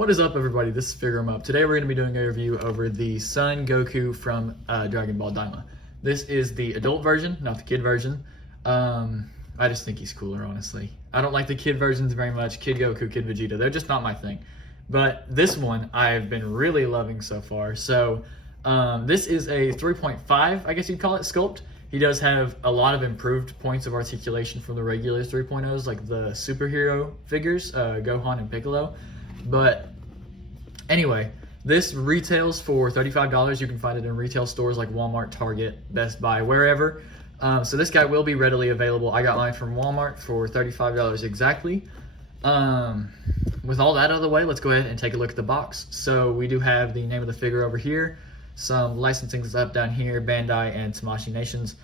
What is up, everybody? This is FigureEmUp. Today we're going to be doing a review over the Son Goku from Dragon Ball Daima. This is the adult version, not the kid version. I just think he's cooler, honestly. I don't like the kid versions very much. Kid Goku, Kid Vegeta, they're just not my thing. But this one I've been really loving so far. So this is a 3.5, I guess you'd call it, sculpt. He does have a lot of improved points of articulation from the regular 3.0s, like the superhero figures, Gohan and Piccolo. But anyway, this retails for $35. You can find it in retail stores like Walmart, Target, Best Buy, wherever. So this guy will be readily available. I got mine from Walmart for $35 exactly. With all that out of the way, let's go ahead and take a look at the box. So we do have the name of the figure over here, some licensing stuff down here, Bandai and Tamashii Nations,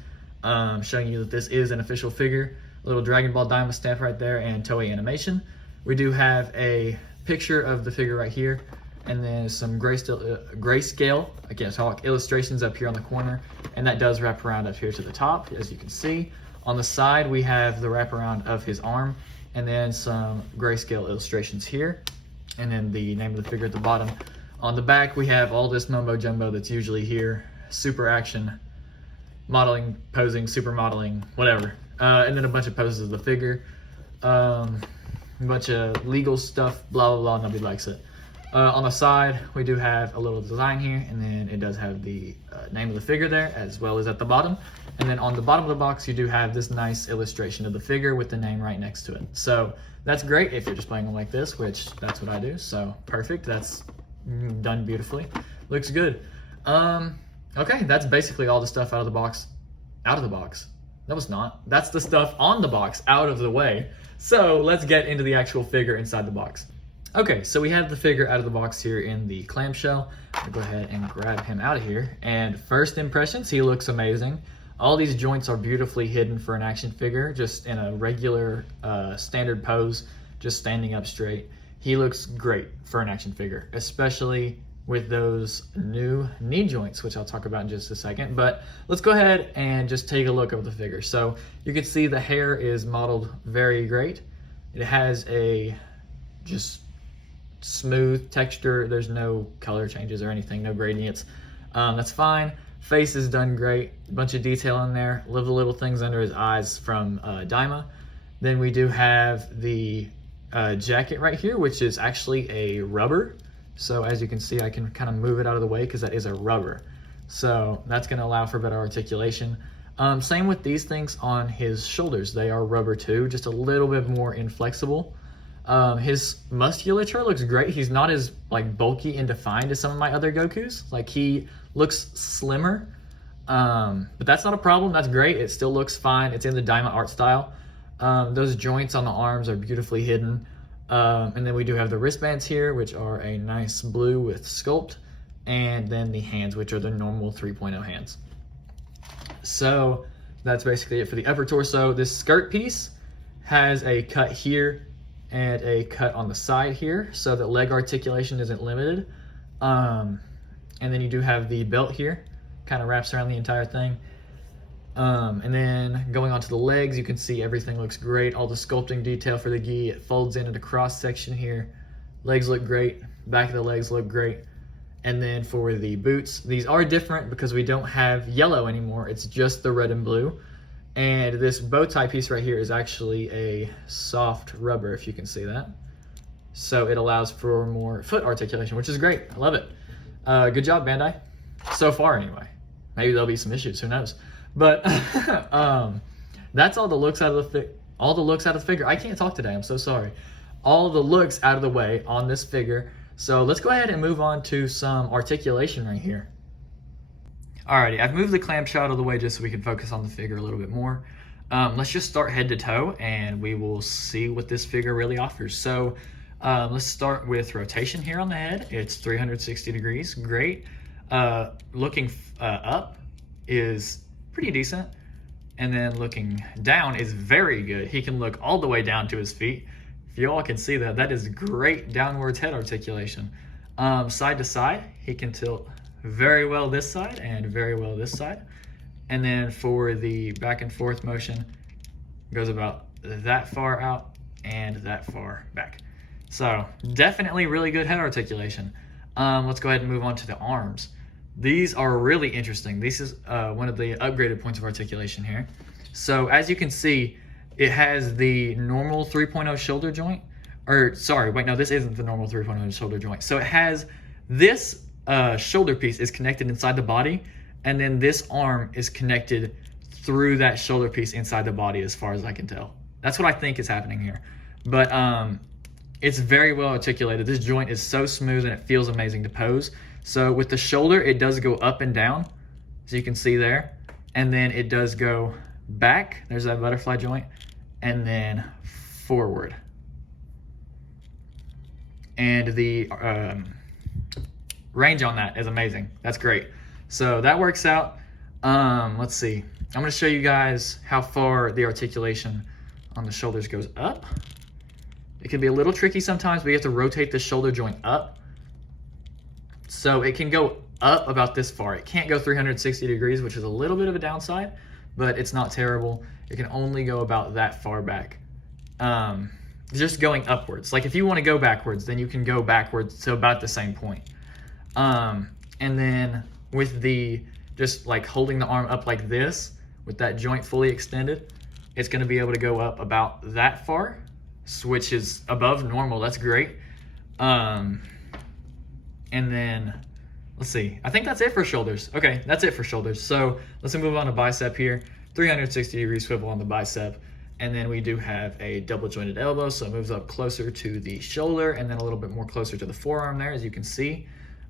showing you that this is an official figure. A little Dragon Ball Daima stamp right there and Toei animation. We do have a picture of the figure right here, and then some grayscale, I can't talk, illustrations up here on the corner, and that does wrap around up here to the top, as you can see. On the side, we have the wraparound of his arm, and then some grayscale illustrations here, and then the name of the figure at the bottom. On the back, we have all this mumbo jumbo that's usually here: super action, modeling, posing, super modeling, whatever, and then a bunch of poses of the figure. A bunch of legal stuff, blah, blah, blah, nobody likes it. On the side, we do have a little design here, and then it does have the name of the figure there, as well as at the bottom. And then on the bottom of the box, you do have this nice illustration of the figure with the name right next to it. So that's great if you're just playing them like this, which that's what I do, so perfect. That's done beautifully. Looks good. Okay, that's basically all the stuff out of the box. Out of the box. No, it's not. That's the stuff on the box out of the way. So let's get into the actual figure inside the box. Okay, so we have the figure out of the box here in the clamshell. I'll go ahead and grab him out of here. And first impressions, he looks amazing. All these joints are beautifully hidden for an action figure, just in a regular standard pose, just standing up straight. He looks great for an action figure, especially with those new knee joints, which I'll talk about in just a second. But let's go ahead and just take a look at the figure. So you can see the hair is modeled very great. It has a just smooth texture. There's no color changes or anything, no gradients. That's fine. Face is done great. A bunch of detail in there. Little things under his eyes from Daima. Then we do have the jacket right here, which is actually a rubber. So as you can see, I can kind of move it out of the way because that is a rubber. So that's going to allow for better articulation. Same with these things on his shoulders. They are rubber too, just a little bit more inflexible. His musculature looks great. He's not as like bulky and defined as some of my other Gokus. Like, he looks slimmer, but that's not a problem. That's great. It still looks fine. It's in the Daima art style. Those joints on the arms are beautifully hidden. And then we do have the wristbands here, which are a nice blue with sculpt, and then the hands, which are the normal 3.0 hands. So that's basically it for the upper torso. This skirt piece has a cut here and a cut on the side here, so that leg articulation isn't limited. And then you do have the belt here, kind of wraps around the entire thing. And then going on to the legs, you can see everything looks great. All the sculpting detail for the gi, it folds in at a cross section here. Legs look great, back of the legs look great. And then for the boots, these are different because we don't have yellow anymore. It's just the red and blue. And this bow tie piece right here is actually a soft rubber, if you can see that. So it allows for more foot articulation, which is great. I love it. Good job, Bandai. So far, anyway. Maybe there'll be some issues, who knows? But that's all the looks out of the figure. I can't talk today, I'm so sorry. All the looks out of the way on this figure. So let's go ahead and move on to some articulation right here. Alrighty, I've moved the clamshell out of the way just so we can focus on the figure a little bit more. Let's just start head to toe and we will see what this figure really offers. So let's start with rotation here on the head. It's 360 degrees, great. Looking up is pretty decent, and then looking down is very good. He can look all the way down to his feet. If you all can see that, that is great downwards head articulation. Side to side, he can tilt very well this side and very well this side. And then for the back and forth motion, goes about that far out and that far back. So definitely really good head articulation. Let's go ahead and move on to the arms. These are really interesting. This is one of the upgraded points of articulation here. So as you can see, it has the normal 3.0 shoulder joint, or sorry, wait, no, this isn't the normal 3.0 shoulder joint. So it has this shoulder piece is connected inside the body, and then this arm is connected through that shoulder piece inside the body, as far as I can tell. That's what I think is happening here. But it's very well articulated. This joint is so smooth and it feels amazing to pose. So with the shoulder, it does go up and down, as you can see there. And then it does go back, there's that butterfly joint, and then forward. And the range on that is amazing. That's great. So that works out. Let's see. I'm gonna show you guys how far the articulation on the shoulders goes up. It can be a little tricky sometimes, but you have to rotate the shoulder joint up. So it can go up about this far. It can't go 360 degrees, which is a little bit of a downside, but it's not terrible. It can only go about that far back. Just going upwards. Like if you want to go backwards, then you can go backwards to about the same point. And then with the, just like holding the arm up like this, with that joint fully extended, it's going to be able to go up about that far, which is above normal. That's great. And then let's see, I think that's it for shoulders. Okay, that's it for shoulders. So let's move on to bicep here. 360 degree swivel on the bicep. And then we do have a double jointed elbow, so it moves up closer to the shoulder and then a little bit more closer to the forearm there, as you can see.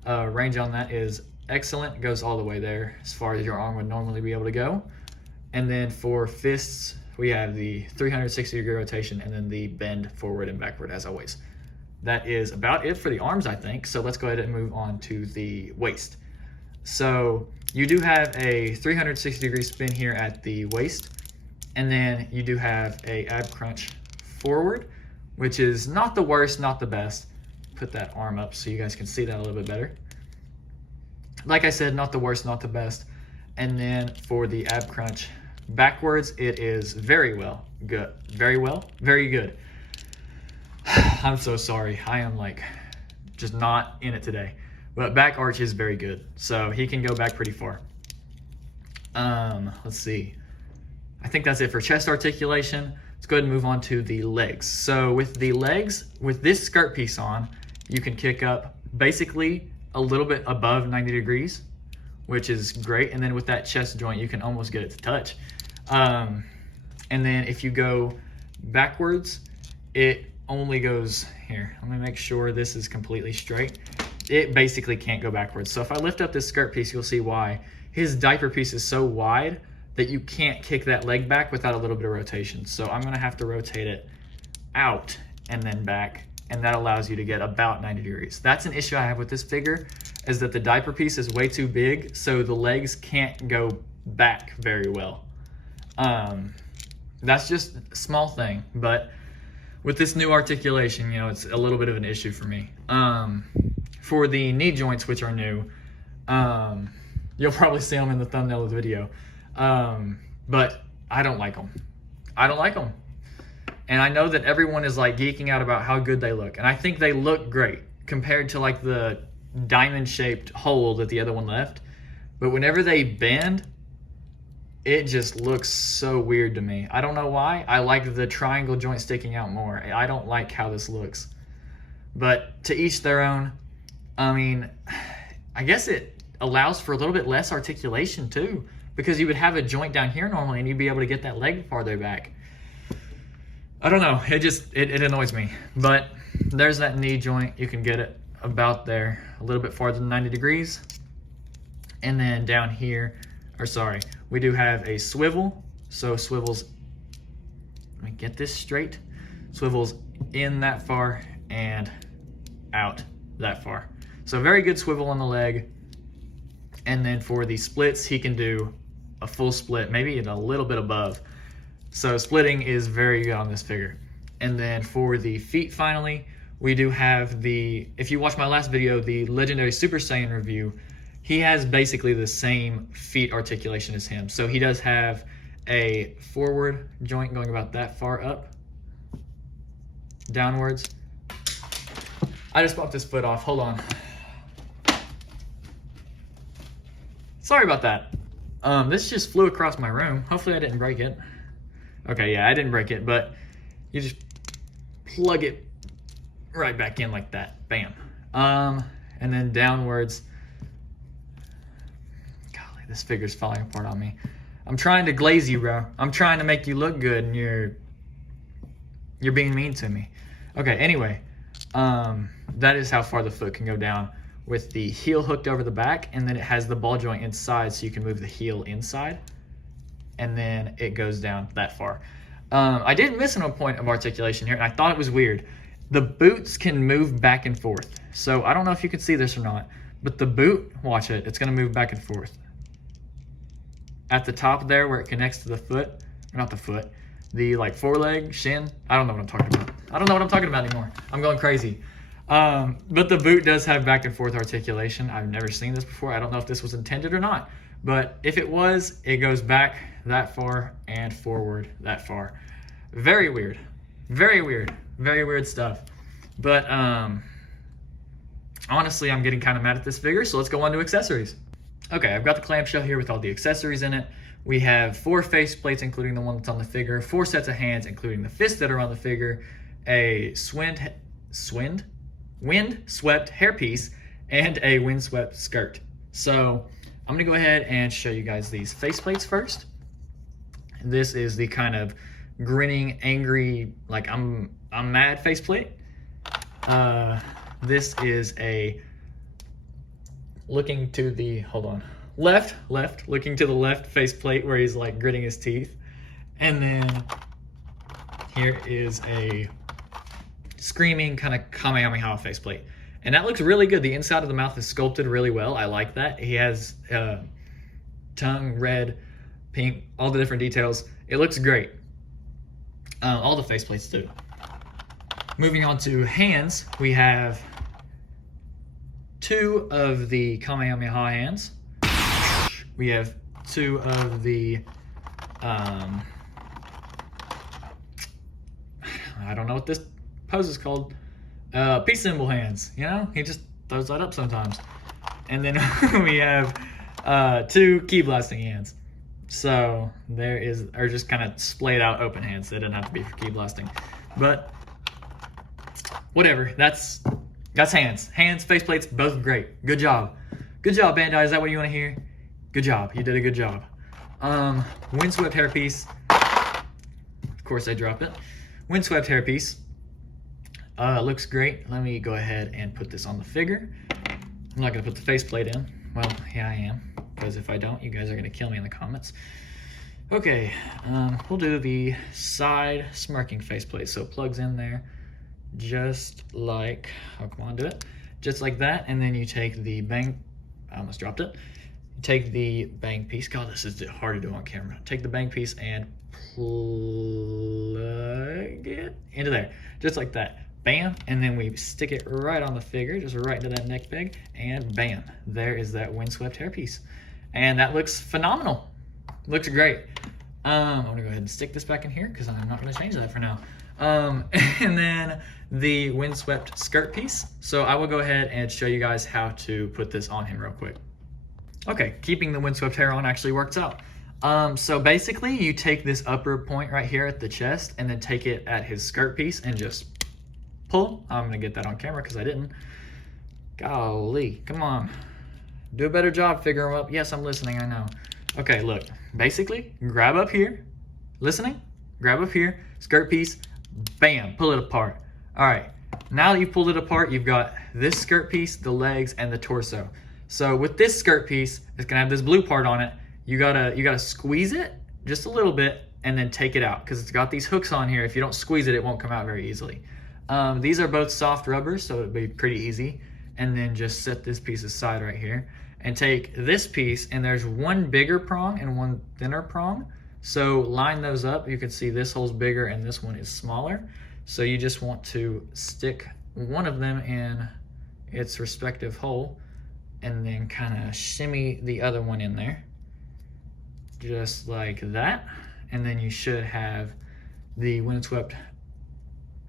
Range on that is excellent. It goes all the way there as far as your arm would normally be able to go. And then for fists, we have the 360 degree rotation and then the bend forward and backward as always. That is about it for the arms, I think. So let's go ahead and move on to the waist. So you do have a 360 degree spin here at the waist. And then you do have a ab crunch forward, which is not the worst, not the best. Put that arm up so you guys can see that a little bit better. Like I said, not the worst, not the best. And then for the ab crunch backwards, it is very good. I'm so sorry. I am like just not in it today. But back arch is very good. So he can go back pretty far. Let's see. I think that's it for chest articulation. Let's go ahead and move on to the legs. So with the legs, with this skirt piece on, you can kick up basically a little bit above 90 degrees, which is great. And then with that chest joint, you can almost get it to touch. And then if you go backwards, it only goes here. Let me make sure this is completely straight. It basically can't go backwards. So if I lift up this skirt piece, you'll see why. His diaper piece is so wide that you can't kick that leg back without a little bit of rotation. So I'm gonna have to rotate it out and then back, and that allows you to get about 90 degrees. That's an issue I have with this figure, is that the diaper piece is way too big, so the legs can't go back very well. That's just a small thing, but with this new articulation, you know, it's a little bit of an issue for me. For the knee joints, which are new, you'll probably see them in the thumbnail of the video. But I don't like them. I don't like them. And I know that everyone is like geeking out about how good they look. And I think they look great compared to like the diamond shaped hole that the other one left. But whenever they bend, it just looks so weird to me. I don't know why. I like the triangle joint sticking out more. I don't like how this looks. But to each their own. I mean, I guess it allows for a little bit less articulation too, because you would have a joint down here normally and you'd be able to get that leg farther back. I don't know, it annoys me. But there's that knee joint. You can get it about there, a little bit farther than 90 degrees. And then down here, we do have a swivel. So swivels, let me get this straight. Swivels in that far and out that far. So very good swivel on the leg. And then for the splits, he can do a full split, maybe even a little bit above. So splitting is very good on this figure. And then for the feet, finally, we do have the, if you watch my last video, the Legendary Super Saiyan review, he has basically the same feet articulation as him. So he does have a forward joint going about that far up, downwards, I just popped this foot off. Hold on. Sorry about that. This just flew across my room. Hopefully I didn't break it. Okay, yeah, I didn't break it, but you just plug it right back in like that. Bam. And then downwards. Golly, this figure's falling apart on me. I'm trying to glaze you, bro. I'm trying to make you look good, and you're being mean to me. Okay, anyway, that is how far the foot can go down with the heel hooked over the back, and then it has the ball joint inside so you can move the heel inside, and then it goes down that far. I did miss a point of articulation here, and I thought it was weird. The boots can move back and forth. So I don't know if you can see this or not, but the boot, watch it, it's gonna move back and forth. At the top there where it connects to the foot, or not the foot, the like foreleg, shin, I don't know what I'm talking about. I don't know what I'm talking about anymore. I'm going crazy. But the boot does have back and forth articulation. I've never seen this before. I don't know if this was intended or not, but if it was, it goes back that far and forward that far. Very weird. Very weird. Very weird stuff. But honestly, I'm getting kind of mad at this figure, so let's go on to accessories. Okay, I've got the clamshell here with all the accessories in it. We have 4 face plates, including the one that's on the figure, 4 sets of hands, including the fists that are on the figure, a wind-swept hairpiece, and a windswept skirt. So I'm gonna go ahead and show you guys these face plates first. This is the kind of grinning, angry, like I'm mad faceplate. This is a looking to the, hold on, left, looking to the left faceplate where he's like gritting his teeth. And then here is a screaming kind of Kamehameha faceplate. And that looks really good. The inside of the mouth is sculpted really well. I like that. He has tongue, red, pink, all the different details. It looks great. All the faceplates do. Moving on to hands, we have 2 of the Kamehameha hands. We have 2 of the, I don't know what this pose is called. Peace symbol hands, you know? He just throws that up sometimes. And then we have 2 key blasting hands. So there is, or just kind of splayed out open hands. They didn't have to be for key blasting. But whatever, that's hands. Hands, faceplates, both great. Good job. Good job, Bandai. Is that what you want to hear? Good job. You did a good job. Windswept hairpiece. Of course I dropped it. Windswept hairpiece. Looks great. Let me go ahead and put this on the figure. I'm not going to put the faceplate in. Well, yeah, I am. Because if I don't, you guys are going to kill me in the comments. Okay, we'll do the side smirking faceplate. So it plugs in there just like, oh, come on, do it. Just like that, and then you take the bang, I almost dropped it. You take the bang piece. God, this is hard to do on camera. Take the bang piece and plug it into there. Just like that. Bam, and then we stick it right on the figure, just right into that neck peg, and bam, there is that windswept hairpiece. And that looks phenomenal. Looks great. I'm gonna go ahead and stick this back in here because I'm not gonna change that for now. And then the windswept skirt piece. So I will go ahead and show you guys how to put this on him real quick. Okay, keeping the windswept hair on actually works out. So basically you take this upper point right here at the chest and then take it at his skirt piece and just pull. I'm gonna get that on camera because I didn't. Golly, come on. Do a better job, FigureEmUp. Yes, I'm listening, I know. Okay, look, basically grab up here, listening, grab up here, skirt piece, bam, pull it apart. All right, now that you've pulled it apart, you've got this skirt piece, the legs, and the torso. So with this skirt piece, it's gonna have this blue part on it. You gotta squeeze it just a little bit and then take it out because it's got these hooks on here. If you don't squeeze it, it won't come out very easily. These are both soft rubbers, so it'll be pretty easy. And then just set this piece aside right here and take this piece, and there's one bigger prong and one thinner prong. So line those up. You can see this hole's bigger and this one is smaller. So you just want to stick one of them in its respective hole and then kind of shimmy the other one in there. Just like that. And then you should have the windswept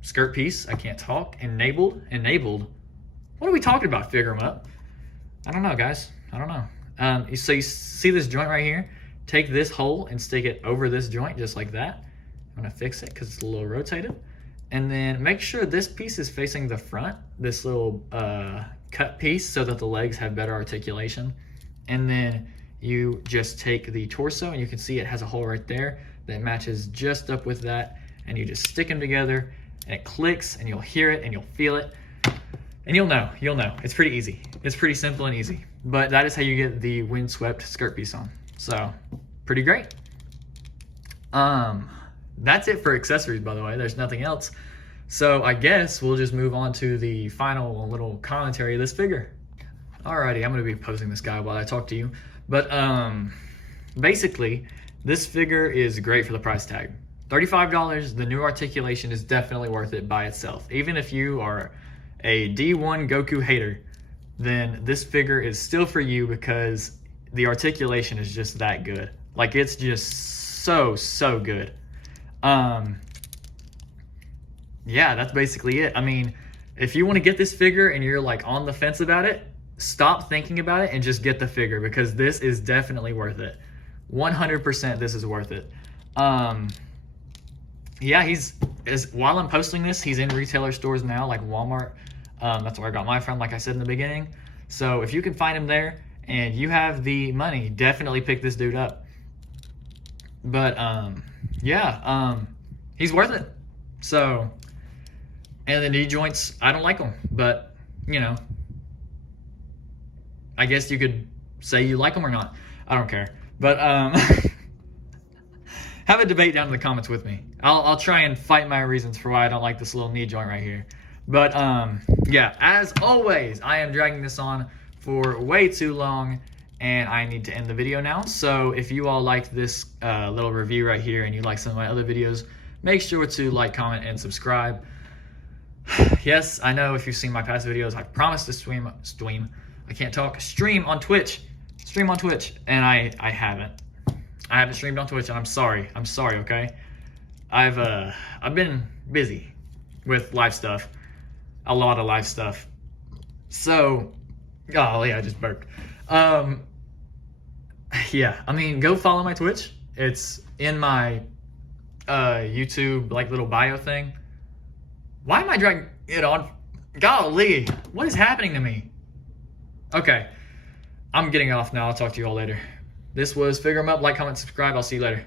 skirt piece, I can't talk, enabled. What are we talking about, FigureEmUp? I don't know, guys. I don't know. So you see this joint right here? Take this hole and stick it over this joint just like that. I'm gonna fix it because it's a little rotated. And then make sure this piece is facing the front, this little cut piece, so that the legs have better articulation. And then you just take the torso, and you can see it has a hole right there that matches just up with that, and you just stick them together, and it clicks, and you'll hear it, and you'll feel it, and you'll know. It's pretty easy. It's pretty simple and easy. But that is how you get the windswept skirt piece on. So, pretty great. That's it for accessories, by the way. There's nothing else. So I guess we'll just move on to the final little commentary of this figure. Alrighty, I'm gonna be posing this guy while I talk to you. But basically, this figure is great for the price tag. $35, the new articulation is definitely worth it by itself. Even if you are a D1 Goku hater, then this figure is still for you because the articulation is just that good. Like, it's just so good. Yeah, that's basically it. I mean, if you want to get this figure and you're like on the fence about it, stop thinking about it and just get the figure, because this is definitely worth it. 100% this is worth it. Yeah, while I'm posting this, he's in retailer stores now, like Walmart. That's where I got mine from, like I said in the beginning. So if you can find him there and you have the money, definitely pick this dude up. But yeah, he's worth it. So, and the knee joints, I don't like them, but you know, I guess you could say you like them or not. I don't care. But have a debate down in the comments with me. I'll try and fight my reasons for why I don't like this little knee joint right here. But yeah, as always, I am dragging this on for way too long, and I need to end the video now. So if you all liked this little review right here and you like some of my other videos, make sure to like, comment, and subscribe. Yes, I know if you've seen my past videos, I promised to stream on Twitch. Stream on Twitch, and I haven't. I haven't streamed on Twitch, and I'm sorry, okay? I've been busy with live stuff. A lot of live stuff. So, oh yeah, I just burped. Yeah, I mean, go follow my Twitch. It's in my YouTube like little bio thing. Why am I dragging it on? Golly, what is happening to me? Okay, I'm getting off now. I'll talk to you all later. This was FigureEmUp. Like, comment, subscribe. I'll see you later.